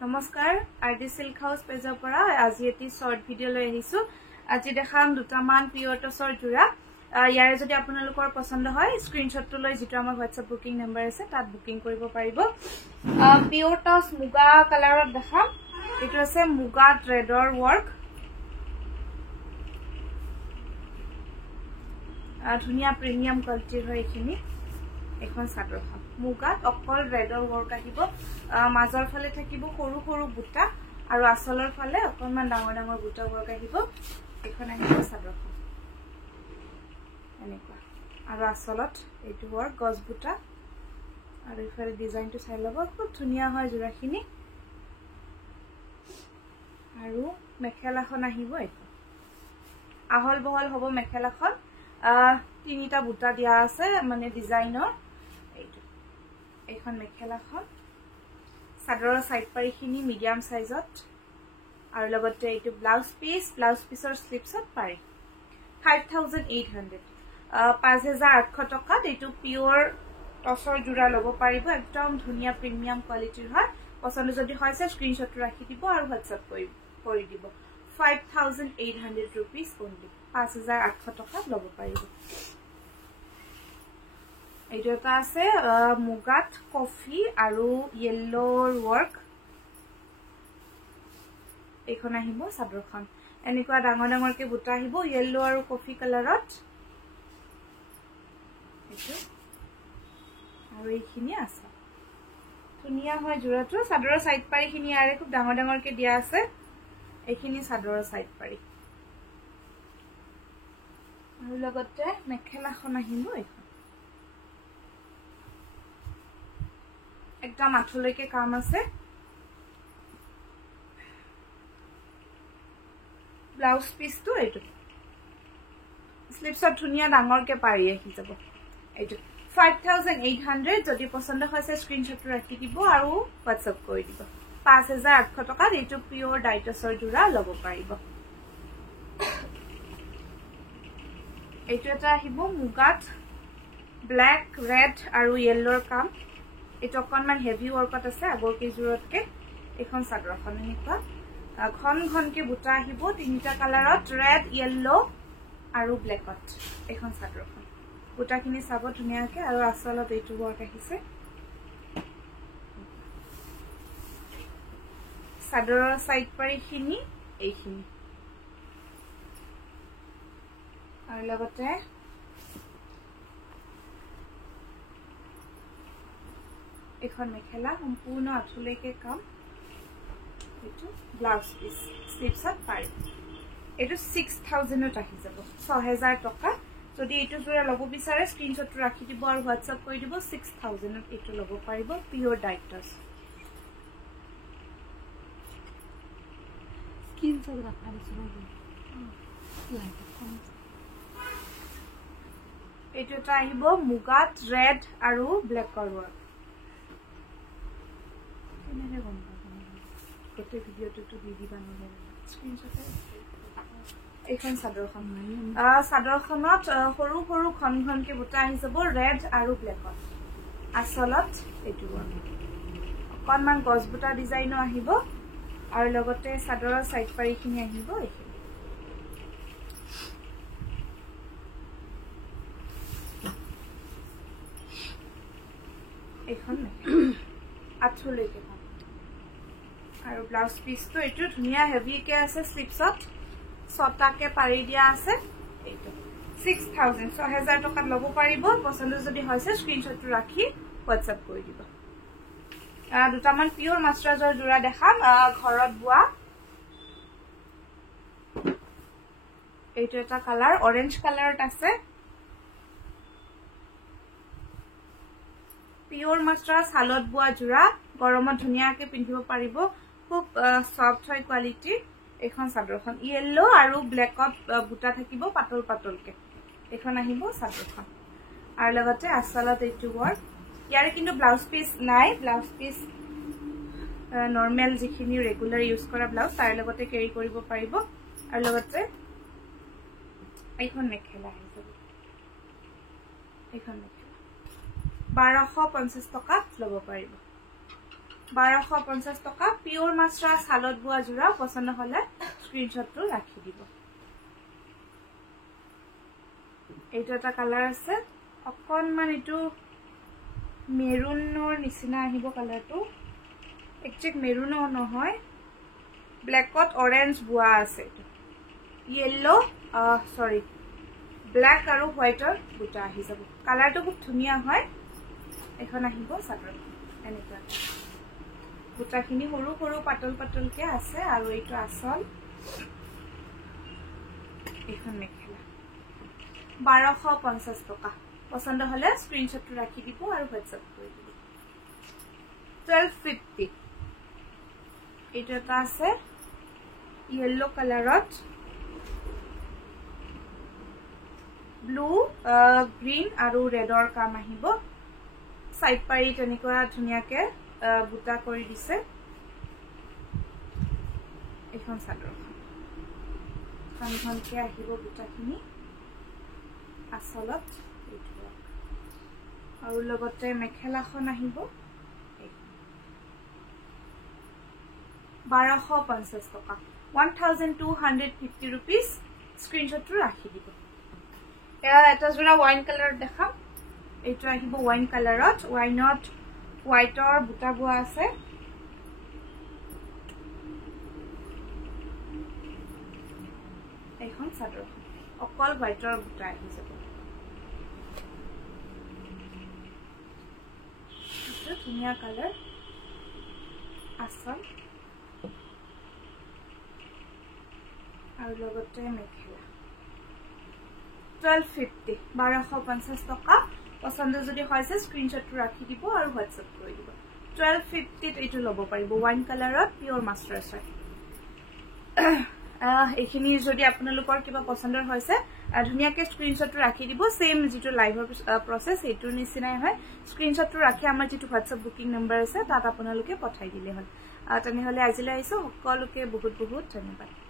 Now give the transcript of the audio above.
নমস্কাৰ RD silk হাউস পেজৰ পৰা আজি এটি শৰ্ট ভিডিও লৈ আহিছো আজি দেখাম দুটামান পিওৰ টছৰ জোৰা ইয়াৰে যদি আপোনালোকৰ পছন্দ হয় স্ক্ৰিনশ্বটটো লৈ যেটো আমাৰ WhatsApp বুকিং নম্বৰ আছে তাত বুকিং কৰিব পাৰিব পিওৰ টছ মুগা কালাৰত দেখাম এটো আছে মুগা থ্ৰেডৰ ওয়াৰ্ক ধুনিয়া প্ৰিমিয়াম কোৱালিটিৰ হয় এখিনি এখন সাদৰখন মুগাত অকল ৰেডৰ ওয়াৰ্ক আহিব মাজৰ ফালে থাকিব সৰু সৰু বুটা আৰু আসলৰ ফালে অকনমান ডাঙৰ ডাঙৰ বুটা ওয়াৰ্ক আহিব এখন আহিব সাদৰখন এনেকুৱা আৰু আসলত এইটো ওয়াৰ্ক গছ বুটা আৰু ইফালে ডিজাইনটো চাই লব খুব ধুনিয়া হয় জোৰাখিনি আৰু মেখেলাখন আহিব এইটো আহল বহল হ'ব মেখেলাখন তিনিটা বুটা দিয়া আছে মানে ডিজাইনৰ এইখন মেখেলাখন সাদৰৰ সাইড পাৰিখিনি মিডিয়াম সাইজত আৰু লগতে এইটো ব্লাউজ পিছৰ স্লিপছত পাৰি 5800 5800 টকাত এইটো পিওৰ টছৰ জোৰা লব পাৰিব একদম ধুনিয়া প্ৰিমিয়াম কোৱালিটিৰ হয় পছন্দ যদি হয় স্ক্ৰিনশ্বট ৰাখি দিব আৰু WhatsApp কৰি দিব 5800 rupees only 5800 টকাত লব পাৰিব এইটো এটা আছে মুগাত কফি আৰু ইয়েলোৰ ওয়াৰ্ক এইখন আহিব সাদৰখন এনেকুৱা ডাঙৰ ডাঙৰকে বুটা আহিব ইয়েলো আৰু কফি কালাৰত এইটো আৰু এইখিনি আছে ধুনিয়া হয় জোৰাটো সাদৰৰ সাইড পাৰিখিনি আৰে খুব ডাঙৰ ডাঙৰকে দিয়া আছে এইখিনি সাদৰৰ সাইড পাৰি আৰু লগতে মেখেলাখন আহিব এইখন একদম আঠলৈকে কাম আছে ব্লাউজ পিসটো এইটো স্লিপছত ধুনিয়া ডাঙৰকে পাৰি আহি যাব এইটো 5800 যদি পছন্দ হয় স্ক্ৰিনশ্বট ৰাখি দিব আৰু WhatsApp কৰি দিব 5800 টকাত এইটো পিওৰ ডাইটছৰ জোৰা লব পাৰিব এইটো এটা আহিব মুগাত ব্ল্যাক ৰেড আৰু ইয়েলোৰ কাম এটা অকনমান হেভি ওয়াৰ্কত আছে আগৰ কেজুৰতকে এখন সাদৰখন এনেকুৱা ঘনকে বুটা আহিব তিনিটা কালাৰত ৰেড ইয়েলো আৰু ব্ল্যাকত এখন সাদৰখন বুটাখিনি চাব ধুনিয়াকে আৰু আসলত এইটো ওয়াৰ্ক আহিছে সাদৰৰ সাইড পাৰিখিনি এইখিনি আৰু লগতে এখন মেখেলা সম্পূৰ্ণ আঠলৈকে কাম এইটো ব্লাউজ পিস স্লিপছত পাৰি এইটো 6000ত আহি যাব 6000 টকা যদি এইটো জোৰা লব বিচাৰে স্ক্ৰিনশ্বট ৰাখি দিব আৰু WhatsApp কৰি দিব 6000ত এইটো লব পাৰিব পিওৰ ডাইটছ স্ক্ৰিনশ্বট ৰাখা দিছো এইটো এটা আহিব মুগাত ৰেড আৰু ব্ল্যাকৰ ওয়াৰ্ক গোটে ভিডিওটো দি দিবা নহলে স্ক্ৰিনশ্বটে এইখন সাদৰখনত সৰু সৰু ঘনকে বুটা আহি যাব ৰেড আৰু ব্ল্যাকত আসলত এইটো অকনমান গছ বুটা ডিজাইনো আহিব আৰু লগতে সাদৰৰ সাইড পাৰিখিনি আহিব এইখন আঠলৈকে আৰু ব্লাউজ পিসটো এইটো ধুনিয়া হেভি কে আছে স্লিপছত ছটাকে পাৰি দিয়া আছে এইটো 6000 টকাত লব পাৰিব পছন্দ যদি হয় স্ক্ৰিনশ্বটটো ৰাখি WhatsApp কৰি দিব দুটামান পিওৰ মাস্টাৰজৰ জোৰা দেখাম ঘৰত বোৱা এইটো এটা কালাৰ অৰেঞ্জ কালাৰত আছে পিওৰ মাস্টাৰ সালত বোৱা জোৰা গৰমত ধুনিয়াকে পিন্ধিব পাৰিব খুব সফট হয় কোৱালিটি এখন সাদৰখন ইয়েলো আৰু ব্ল্যাকত বুটা থাকিব পাতল পাতলকে এখন আহিব সাদৰখন আৰু লগতে আসলত এইটো ওয়াৰ্ক ইয়াৰে কিন্তু ব্লাউজ পিস নাই ব্লাউজ পিস নৰমাল যিখিনি ৰেগুলাৰ ইউজ কৰা ব্লাউজ তাৰ লগতে কেৰি কৰিব পাৰিব আৰু লগতে এইখন মেখেলা আহিব এইখন মেখেলা 1250 টকাত লব পাৰিব 1250 টকা পিওৰ মাস্টাৰ সালত বুয়া জোড়া পছন্দ হলে স্ক্ৰিনশটটো ৰাখি দিব এইটো এটা কালাৰ আছে অকনমান এটো মেৰুনৰ নিচিনা আহিব কালাৰটো একজেক্ট মেৰুনৰ নহয় ব্ল্যাকত অৰেঞ্জ বুয়া আছে येलो সৰি ব্ল্যাক আৰু হোয়াইটৰ বুটা আহি যাব কালাৰটো খুব ধুনিয়া হয় এখন আহিব সাদৰ এনেকুৱা বুটাখিনি সৰু সৰু পাতল পাতলকে আছে আৰু এইটো আসল এখন মেখেলা 1250 টকা পছন্দ হলে স্ক্ৰিনশটটো ৰাখি দিব আৰু হোৱাটসএপ কৰি দিব 1250 এইটো এটা আছে येलो কালাৰত ব্লু গ্ৰীন আৰু ৰেডৰ কাম আহিব সাইড পাৰি তেনেকুৱা ধুনিয়াকে বুটা কৰি দিছে এখন সাদৰ খানখনকে আহিব বুটাখিনি আসলত আৰু লগতে মেখেলাখন আহিব 1250 টকা 1250 rupees স্ক্ৰিনশটটো ৰাখি দিব এটা জোড়া ওয়াইন কালাৰ দেখা এইটো আহিব ওয়াইন কালাৰত ওয়াইনত হোয়াইটৰ বুটা বুয়া আছে এখন সাদৰ অকল হোয়াইটৰ বুটা আহি যাব এটা ধুনিয়া কালাৰ আসল আৰু লগতে মেখেলা 1250 1250 টকা পছন্দ যদি হয়ছে স্ক্ৰিনশটটো ৰাখি দিব আৰু হোৱাটসএপ কৰি দিব 1250 এইটো লব পাৰিব ওয়াইন কালাৰত পিওৰ মাস্টাৰ আছে এইখিনি যদি আপোনালোকৰ কিবা পছন্দৰ হয়ছে ধুনিয়াকে স্ক্ৰিনশটটো ৰাখি দিব সেম যেটো লাইভৰ প্ৰসেস এইটো নিচিনাই হয় স্ক্ৰিনশটটো ৰাখি আমাৰ যেটো হোৱাটসএপ বুকিং নম্বৰ আছে তাত আপোনালোকে পঠাই দিলে হল তেনেহলে আজিলৈ আইছো সকলোকে বহুত বহুত ধন্যবাদ